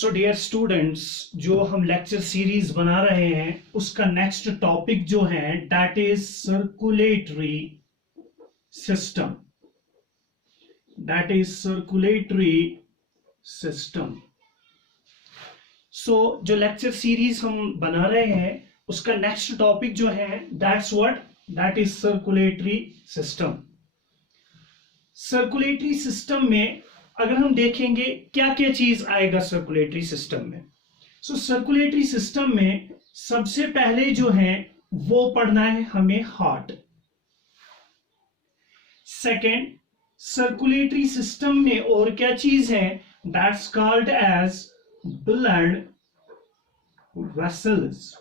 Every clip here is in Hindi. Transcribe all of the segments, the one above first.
सो डियर स्टूडेंट्स, जो हम लेक्चर सीरीज बना रहे हैं उसका नेक्स्ट टॉपिक जो है that is circulatory system. That is circulatory system. So जो लेक्चर सीरीज हम बना रहे हैं उसका नेक्स्ट टॉपिक जो है that's what, that is circulatory system. Circulatory system में अगर हम देखेंगे क्या क्या चीज आएगा सर्कुलेटरी सिस्टम में। सो सर्कुलेटरी सिस्टम में सबसे पहले जो है वो पढ़ना है हमें हार्ट। सेकेंड, सर्कुलेटरी सिस्टम में और क्या चीज है, that's called as blood vessels.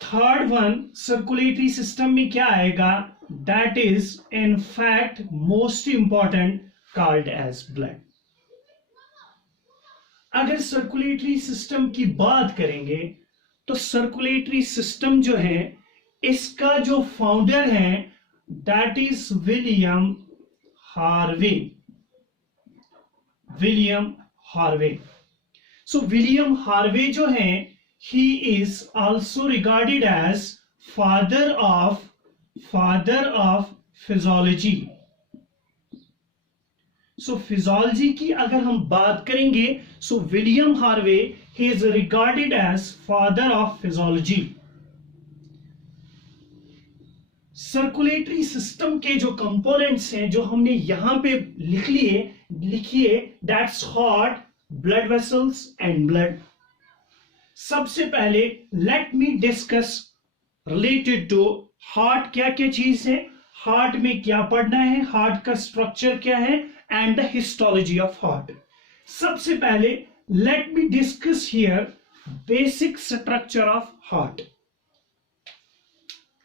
Third one, circulatory system में क्या आएगा, that is in fact most important, called as blood। अगर सर्कुलेटरी सिस्टम की बात करेंगे तो सर्कुलेटरी सिस्टम जो है इसका जो फाउंडर है that is William Harvey. William Harvey. So William Harvey जो है he is also regarded as father of physiology. So physiology की अगर हम बात करेंगे so William Harvey he is regarded as father of physiology. Circulatory system के जो कंपोनेंट्स हैं जो हमने यहां पे लिखिए that's heart, blood vessels and blood. सबसे पहले let me discuss related to heart. क्या क्या चीज है, हार्ट में क्या पढ़ना है, हार्ट का स्ट्रक्चर क्या है and the histology of heart. सबसे पहले let me discuss here basic structure of heart.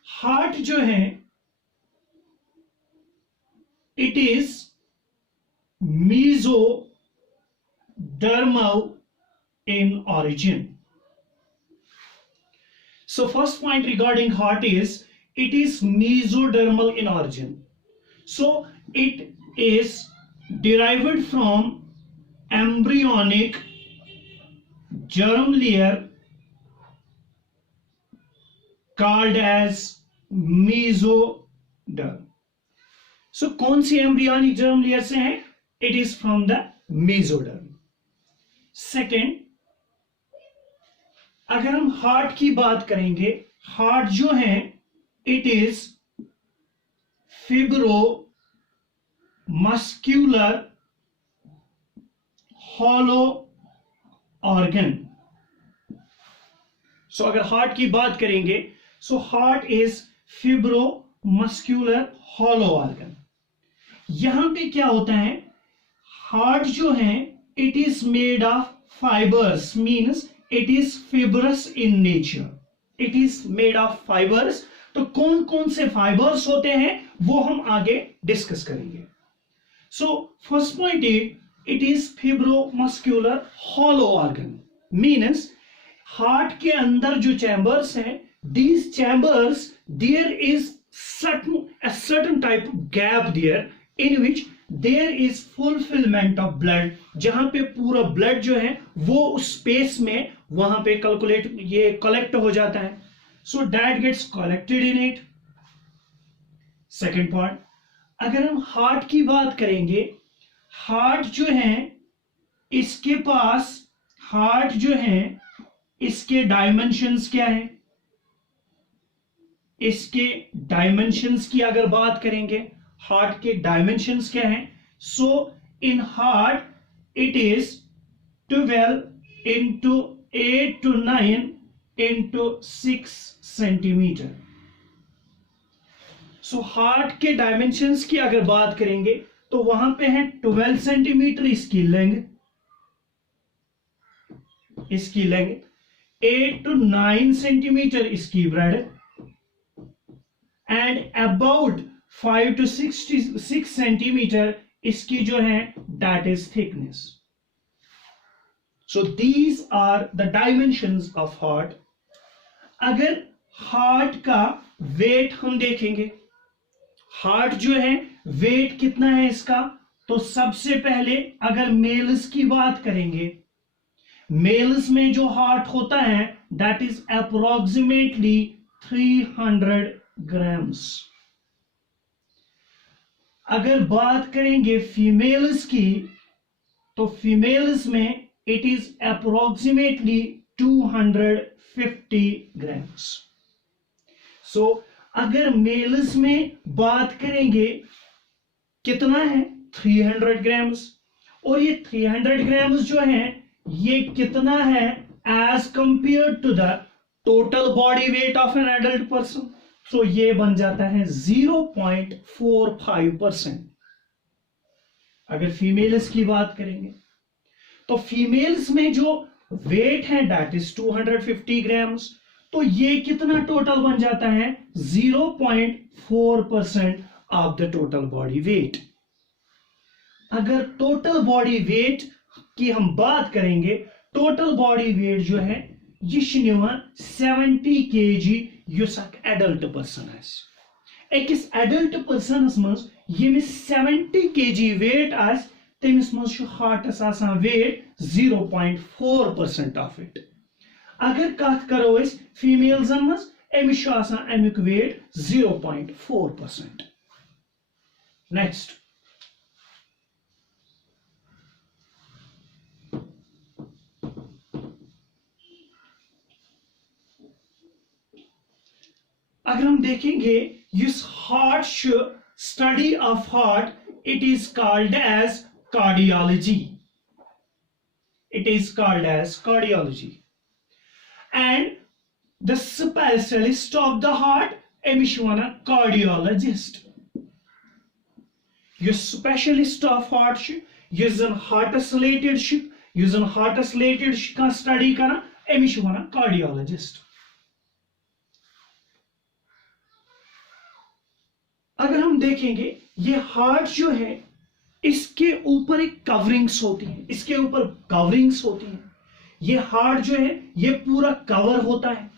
Heart जो है it is mesodermal in origin। So first point regarding heart is it is mesodermal in origin. So it is derived from embryonic germ layer called as mesoderm. So कौन सी embryonic germ layer से है, it is from the mesoderm। Second, अगर हम हार्ट की बात करेंगे, हार्ट जो है it is fibromuscular hollow organ. So अगर हार्ट की बात करेंगे so heart is fibromuscular hollow organ. यहां पे क्या होता है, हार्ट जो है it is made of fibres, means it is fibrous in nature। it is made of fibers। तो कौन कौन से फाइबर्स होते हैं वो हम आगे डिस्कस करेंगे। So first point it is fibromuscular hollow organ, means heart के अंदर जो चैम्बर्स हैं, these chambers there is a certain type of gap there in which there is fulfillment of blood। जहां पे पूरा ब्लड जो है वो उस स्पेस में वहां पे कलेक्ट हो जाता है। So that gets collected in it. Second point, अगर हम हार्ट की बात करेंगे, हार्ट जो है इसके पास, हार्ट जो है इसके डायमेंशंस क्या है, इसके डायमेंशंस की अगर बात करेंगे, हार्ट के डायमेंशंस क्या हैं। So in heart it is 12 into 8 to 9 into 6 centimetre. So heart के डायमेंशंस की अगर बात करेंगे तो वहां पे है 12 सेंटीमीटर इसकी लेंथ, 8 to 9 सेंटीमीटर इसकी breadth and about 5 to 6 centimetre इसकी जो है that is thickness. So these are the dimensions of heart. अगर हार्ट का वेट हम देखेंगे, हार्ट जो है वेट कितना है इसका तो सबसे पहले अगर मेल्स की बात करेंगे, मेल्स में जो हार्ट होता है दैट इज अप्रोक्सीमेटली 300 ग्राम्स। अगर बात करेंगे फीमेल्स की, तो फीमेल्स में इट इज अप्रोक्सीमेटली 250 ग्राम्स। सो अगर मेल्स में बात करेंगे कितना है 300 ग्राम्स, और ये 300 ग्राम्स जो है ये कितना है as compare to the total body weight of an adult person, तो ये बन जाता है 0.45%। अगर फीमेल्स की बात करेंगे तो फीमेल्स में जो वेट है दैट इज 250 ग्राम्स, तो ये कितना टोटल बन जाता है 0.4% of the total body wait. अगर टोटल बॉडी वेट की हम बात करेंगे, टोटल बॉडी वेट जो है ये 70 kg युस एडल्ट पर्सन अकिस एडल्ट पर्सनस मज यमिस 70 kg वेट आस तमिस मज हार्टस आसान वेट 0.4% ऑफ इट। अगर कथ करो फीमेल्सन मज अमिस आसान अमुक वेट 0.4%। नेक्स्ट, अगर हम देखेंगे इस heart study of heart it is called as cardiology, it is called as cardiology and the specialist of the heart अमिश वनान कार्डियोलॉजिस्ट। यह स्पेशलिस्ट ऑफ हार्ट यन हार्टस रिलेटेड का स्टडी कर अमिश वनान कार्डियोलॉजिस्ट। अगर हम देखेंगे ये हार्ट जो है इसके ऊपर एक कवरिंग्स होती है, इसके ऊपर कवरिंग्स होती है। ये हार्ट जो है ये पूरा कवर होता है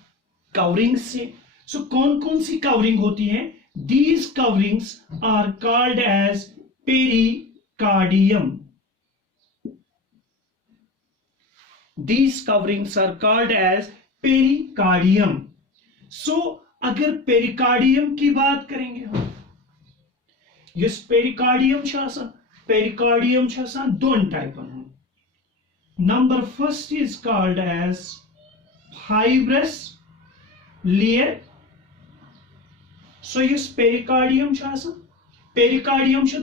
कवरिंग्स से। सो कौन कौन सी कवरिंग होती है? These coverings are called as pericardium. These coverings are called as pericardium. So अगर पेरिकार्डियम की बात करेंगे हम, यस पेरिकार्डियम दोन टाइपन। Number first is called as fibrous layer. So यस पेरिकार्डियम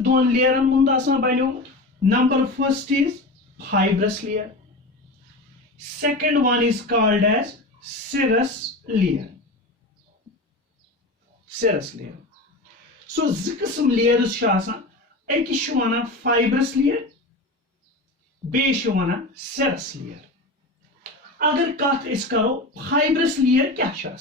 दोन लेयरन हुंद आसान बन्योमुत। Number first is fibrous layer, second one is called as serous layer. So ज किस्म लेयर्स अकिस वनान फाइब्रस लेयर, बेस वनान सिरस लेयर। अगर कथ करो फाइब्रस लेयर क्या?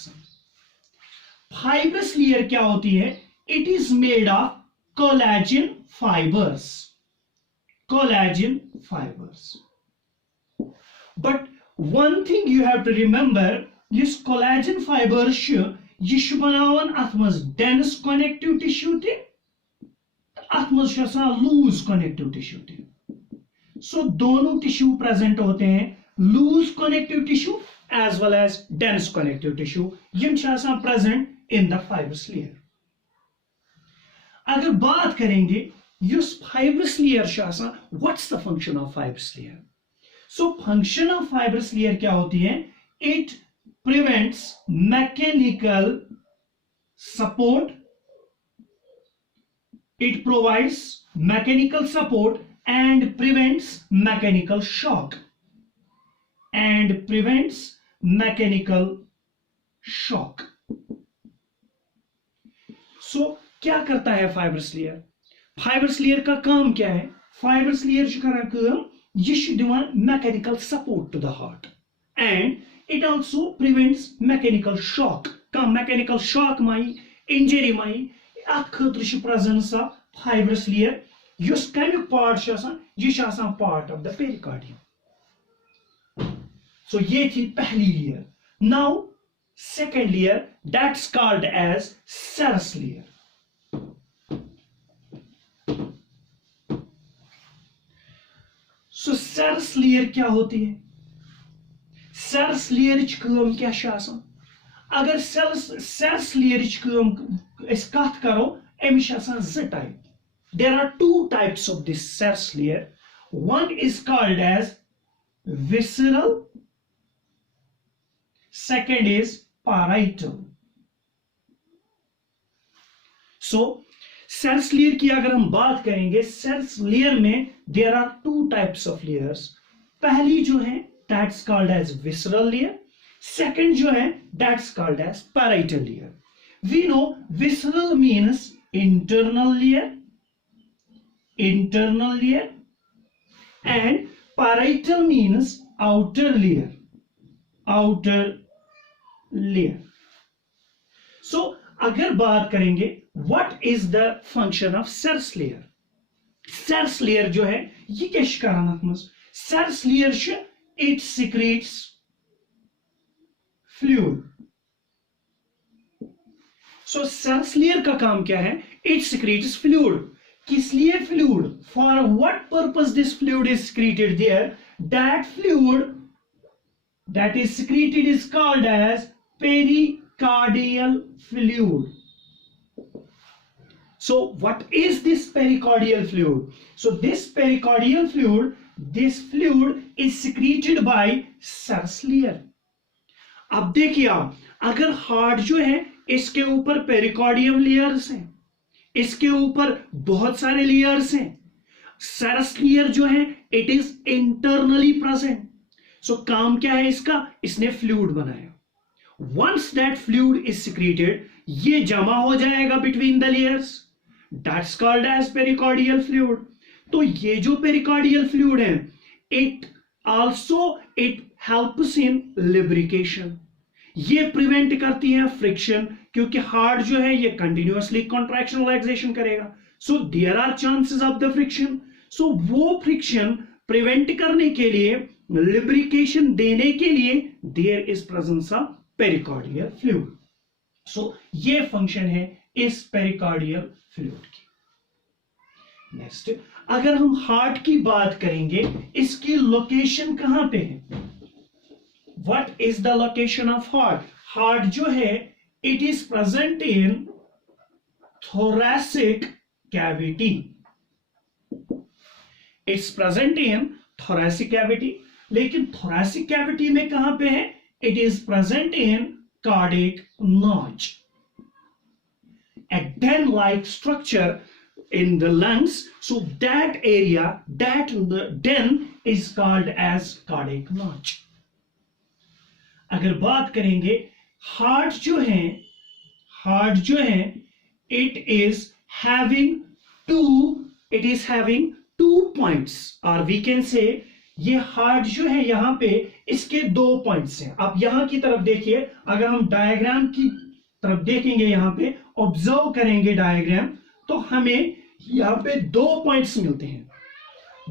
फाइब्रस लेयर क्या होती है? It is made of collagen fibres. But one thing you have to remember, this collagen fibres यह बनावन अथ मज डेंस कनेक्टिव टिश्यू ते अथ मज लूज कनेक्टिव टिश्यू ते। सो दोनों टिश्यू प्रेजेंट होते हैं, loose connective tissue as well as dense connective tissue, यम present in the fibrous layer. अगर बात करेंगे युस fibrous layer what's the function of fibrous layer? So function of fibrous layer क्या होती है? It prevents mechanical support, it provides mechanical support and prevents mechanical shock, so क्या करता है फाइब्रस लेयर? फाइब्रस लेयर का काम क्या है? फाइब्रस लेयर करन काम, यह दिवान mechanical support to the heart and it also prevents mechanical shock. Kam mechanical shock mai, injury mai, at khatra presence of fibrous layer. Yus kamic part yeh part of the pericardium. So ye thi pehli layer. Now second layer, that's called as serous layer. So cells layer क्या होती है? सेल्स लेयर काम क्या आसान? अगर सेल्स लेयर काम कथ करो अमिश ज type. There are two types of this search layer. One is called as visceral, second is parietal. So cells layer की अगर हम बात करेंगे, सेल्स लेयर में there are two types of layers. पहली जो है that's called as visceral layer, second जो है that's called as parietal layer. We know visceral means internal layer and parietal means outer layer. So अगर बात करेंगे what is the function of search layer? Search layer जो है ये क्या करान अथ मज? Search layer it secretes fluid. So search layer का काम क्या है? It secretes fluid. किस लिए fluid? For what purpose this fluid is secreted there? That fluid that is secreted is called as pericardial fluid. So what is this pericardial fluid? So this pericardial fluid, this fluid is secreted by search layer. अब देखिए आप, अगर हार्ट जो है इसके ऊपर पेरिकार्डियम लेयर्स हैं, इसके ऊपर बहुत सारे लेयर्स हैं, सेरस लेयर जो है it is internally present. So काम क्या है इसका? इसने फ्लूइड बनाया. Once that fluid is secreted, ये जमा हो जाएगा between the layers, that's called as pericardial fluid. तो ये जो पेरिकार्डियल फ्लूइड है इट हेल्प्स इन लिब्रिकेशन. ये प्रिवेंट करती है फ्रिक्शन, क्योंकि हार्ट जो है ये कंटिन्यूअसली कॉन्ट्रैक्शन रिलैक्सेशन करेगा. So there are chances of the friction. So वो फ्रिक्शन प्रिवेंट करने के लिए, लिब्रिकेशन देने के लिए there is presence of pericardial fluid. So ये फंक्शन है इस पेरिकार्डियल फ्लूइड की. नेक्स्ट, अगर हम हार्ट की बात करेंगे, इसकी लोकेशन कहां पे है? What is the location of heart? Heart जो है it is present in thoracic cavity. It's present in thoracic cavity. लेकिन thoracic cavity में कहां पे है? It is present in cardiac notch. A den-like structure in the lungs. So that area, that den is called as cardiac notch. अगर बात करेंगे हार्ट जो है it is having two points, और वी कैन से ये हार्ट जो है यहां पे इसके 2 पॉइंट्स हैं. आप यहां की तरफ देखिए, अगर हम डायग्राम की तरफ देखेंगे, यहां पे ऑब्जर्व करेंगे डायग्राम, तो हमें यहां पे 2 पॉइंट्स मिलते हैं.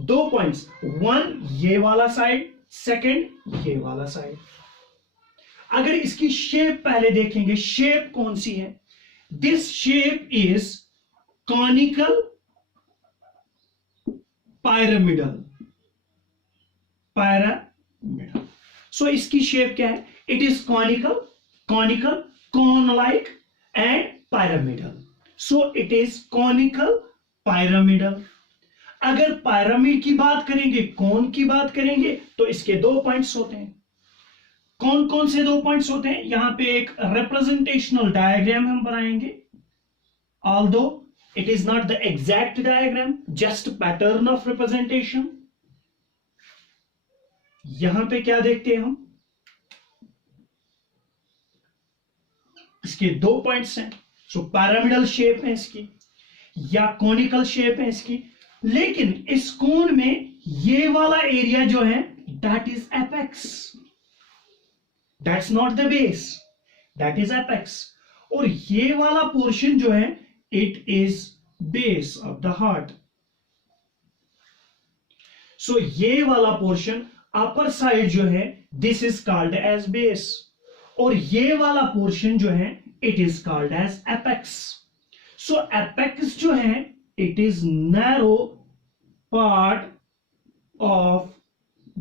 2 पॉइंट्स, वन ये वाला साइड, सेकंड ये वाला साइड. अगर इसकी शेप पहले देखेंगे, शेप कौन सी है? This shape is conical pyramidal. सो इसकी शेप क्या है? It is conical, cone like and pyramidal. So it is conical pyramidal. अगर pyramid की बात करेंगे, कोन की बात करेंगे, तो इसके 2 पॉइंट्स होते हैं. कौन कौन से 2 पॉइंट्स होते हैं? यहां पे एक रिप्रेजेंटेशनल डायग्राम हम बनाएंगे. Although it is not the exact diagram, just pattern of representation. यहां पे क्या देखते हैं हम? इसके 2 पॉइंट्स हैं. सो पैरामिडल शेप है इसकी, या कॉनिकल शेप है इसकी. लेकिन इस कोन में ये वाला एरिया जो है that is apex, that's not the base, that is apex. और ये वाला पोर्शन जो है it is base of the heart. So ये वाला पोर्शन अपर साइड जो है this is called as base, और ये वाला पोर्शन जो है it is called as apex. So apex जो है it is narrow part of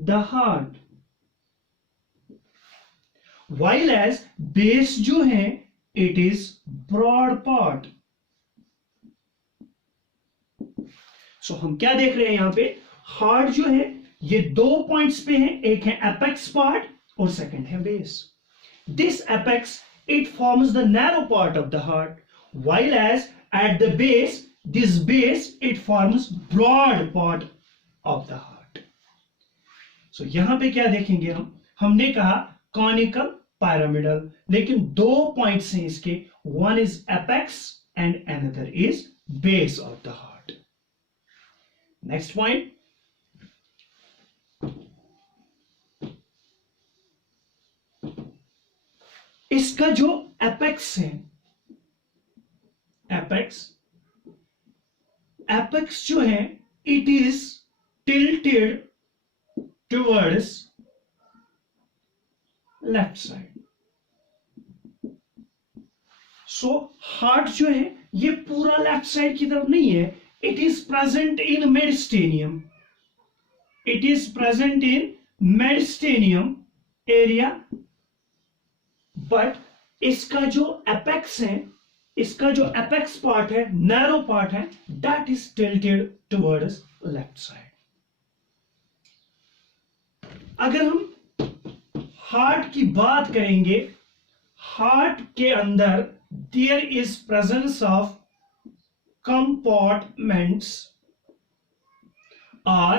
the heart, while as base जो है it is broad part. So हम क्या देख रहे हैं यहां पे, हार्ट जो है ये दो पॉइंट्स पे है, एक है एपेक्स पार्ट और सेकंड है base. This apex it forms the narrow part of the heart, while as at the base this base it forms broad part of the heart. So यहां पे क्या देखेंगे हमने कहा कॉनिकल pyramidal, लेकिन दो पॉइंट्स हैं इसके, one is apex and another is base of the heart. Next point, इसका जो एपेक्स है, एपेक्स जो है it is tilted towards left side. So heart जो है ये पूरा लेफ्ट साइड की तरफ नहीं है, it is present in mediastinum, it is present in mediastinum area, but इसका जो एपेक्स है, इसका जो एपेक्स पार्ट है, नैरो पार्ट है, that is tilted towards left side. अगर हम हार्ट की बात करेंगे, हार्ट के अंदर there is presence of compartments, और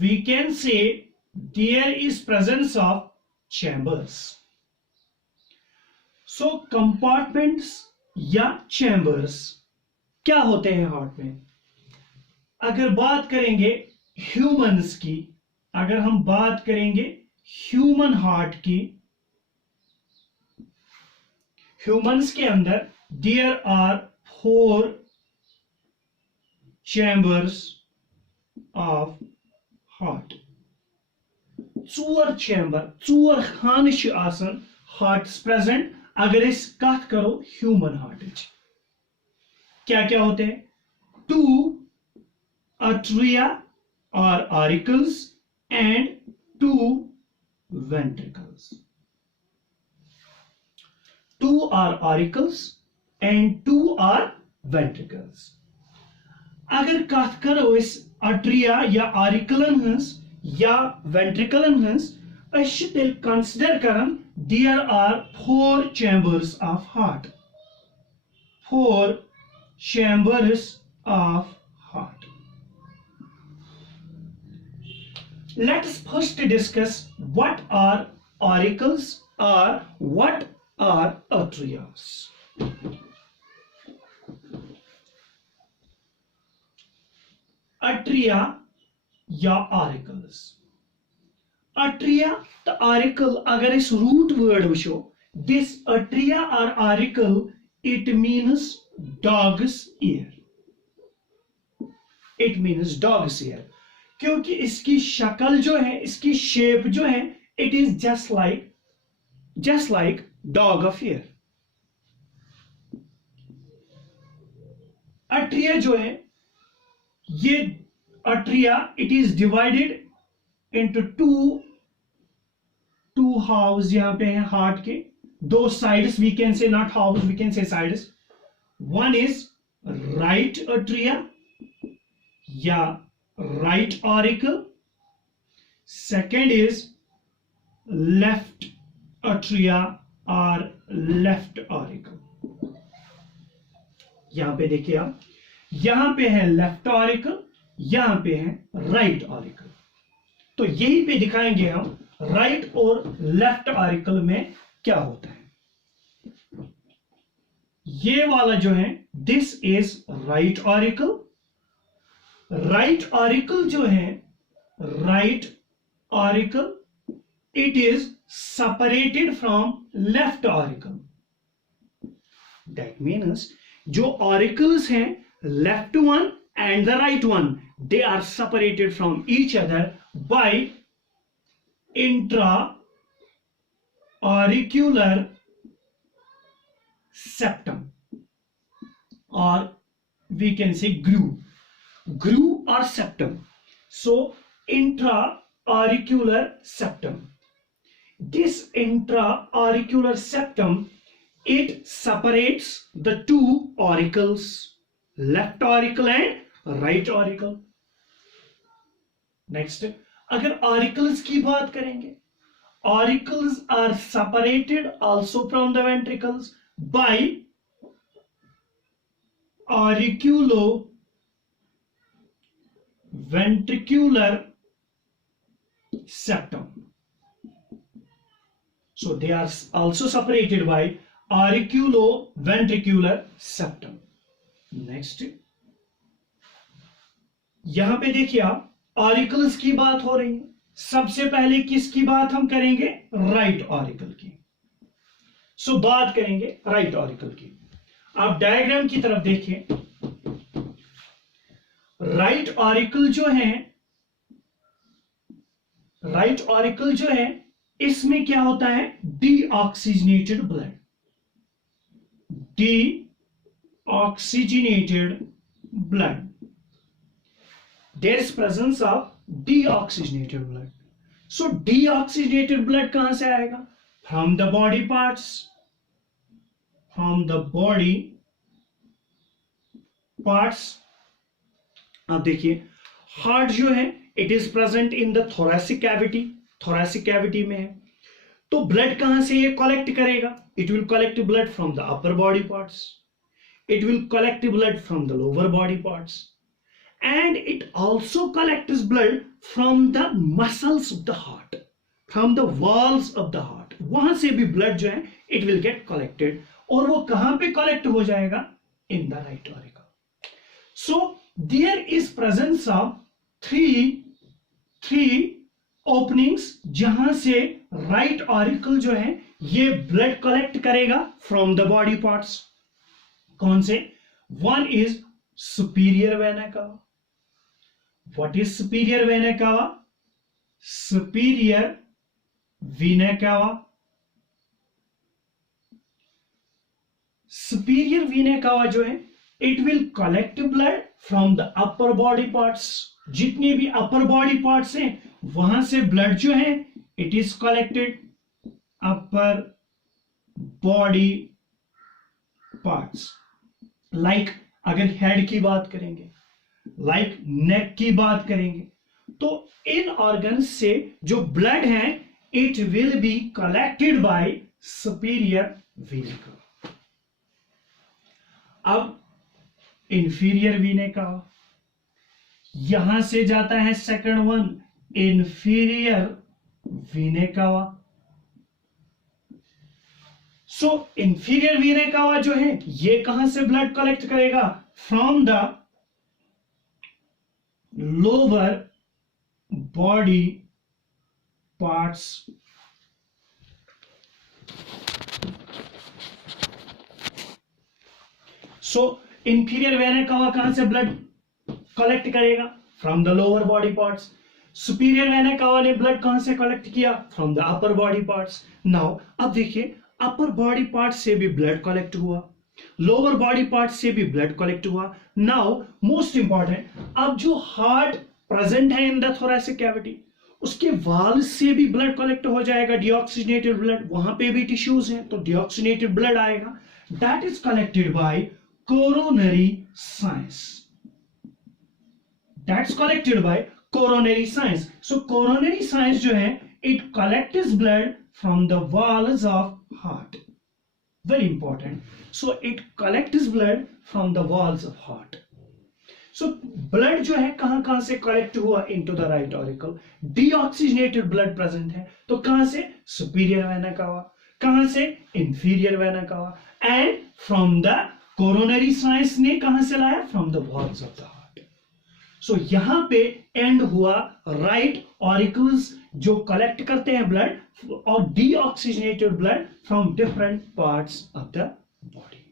we can say there is presence of chambers. So compartments या चैम्बर्स क्या होते हैं हार्ट में? अगर बात करेंगे ह्यूमंस की, अगर हम बात करेंगे ह्यूमन हार्ट की, ह्यूमंस के अंदर there are 4 chambers of heart. 4 chamber, 4 खान आसन हार्ट्स प्रेजेंट. अगर इस कथ करो ह्यूमन हार्ट क्या क्या होते हैं? 2 atria or auricles and 2 ventricles. 2 are auricles and 2 are ventricles. अगर कथ करो इस अट्रिया या आरिकलन हंस या वेंट्रिकलन हंस, तेल consider Karan there are 4 chambers of heart. 4 chambers of heart. Let us first discuss what are auricles or what are atrias. Atria या auricles. अट्रिया तो आरिकल, अगर इस रूट वर्ड वुचो, दिस अट्रिया और auricle it means dog's ear, it means dog's ear, क्योंकि इसकी शक्ल जो है, इसकी शेप जो है, it is just like dog of ear. Atria जो है, ये atria it is divided into two halves. यहां पे है हार्ट के दो sides, we can say not house, we can say sides. One is right Atria या right auricle, second is left atria और लेफ्ट ऑरिकल. यहां पे देखिए आप, यहां पे है लेफ्ट ऑरिकल, यहां पे है राइट ऑरिकल. तो यही पे दिखाएंगे हम राइट और लेफ्ट ऑरिकल में क्या होता है. ये वाला जो है this is right auricle. Right auricle जो है, right auricle it is separated from left auricle. That means जो ऑरिकल्स हैं, left one and the right one, they are separated from each other by intra-auricular septum, or we can say groove or septum. So intra-auricular septum. This intra-auricular septum, it separates the two auricles, left auricle and right auricle. Next, अगर auricles की बात करेंगे, auricles are separated also from the ventricles by auriculo-ventricular septum. So they are also separated by auriculo-ventricular septum. Next, यहां पे देखिए आप, ऑरिकल्स की बात हो रही है. सबसे पहले किसकी बात हम करेंगे? राइट ऑरिकल की. सो बात करेंगे राइट ऑरिकल की. आप डायग्राम की तरफ देखिए. राइट ऑरिकल जो है, इसमें क्या होता है? Deoxygenated blood. Deoxygenated blood. There is presence of deoxygenated blood. So deoxygenated blood कहां से आएगा? From the body parts. From the body parts. अब देखिए, हार्ट जो है, it is present in the thoracic cavity. Thoracic cavity में है. तो ब्लड कहां से ये कलेक्ट करेगा? It will collect blood from the upper body parts. It will collect blood from the lower body parts, and it also collects blood from the muscles of the heart, from the walls of the heart. वहां से भी blood जो है, it will get collected. और वो कहां पे collect हो जाएगा? In the right auricle. So there is presence of three openings जहां से right auricle जो है, ये blood collect करेगा from the body parts. कौन से? One is superior vena cava. What is superior vena cava? Superior vena cava. Superior vena cava जो है, it will collect blood from the upper body parts. जितने भी upper body parts हैं, वहां से blood जो है, it is collected upper body parts. Like अगर हेड की बात करेंगे, लाइक नेक की बात करेंगे, तो इन ऑर्गन से जो ब्लड है, it will be collected by superior Veena कावा. अब इंफीरियर वीना कावा, यहां से जाता है सेकंड वन, इंफीरियर वीना कावा. सो इंफीरियर वीना कावा जो है, ये कहां से ब्लड कलेक्ट करेगा? From the lower body parts. So inferior vena कावा कहां से ब्लड कलेक्ट करेगा? From the lower body parts. Superior Veena कावा ने ब्लड कहां से कलेक्ट किया? From the upper body parts. Now अब देखिए, अपर बॉडी पार्ट से भी ब्लड कलेक्ट हुआ, लोअर बॉडी पार्ट से भी ब्लड कलेक्ट हुआ. नाउ मोस्ट इंपॉर्टेंट, अब जो हार्ट प्रेजेंट है इन द थोरैसिक कैविटी, उसके वाल से भी ब्लड कलेक्ट हो जाएगा, डीऑक्सीजनेटेड ब्लड. वहां पे भी टिश्यूज हैं, तो डीऑक्सीजनेटेड ब्लड आएगा. That is collected by coronary science. That's collected by coronary science. So coronary science जो है, it collects blood from the walls of heart. Very important. So it collects blood from the walls of heart. So blood जो है, कहां से collect हुआ? Into the right auricle. Deoxygenated blood present है, तो कहां से? Superior vena cava. कहां से? Inferior vena cava. And from the coronary sinus ने कहां से लाया? From the walls of the heart. सो यहां पे एंड हुआ राइट ऑरिकल्स जो कलेक्ट करते हैं ब्लड और deoxygenated blood from different parts of the body.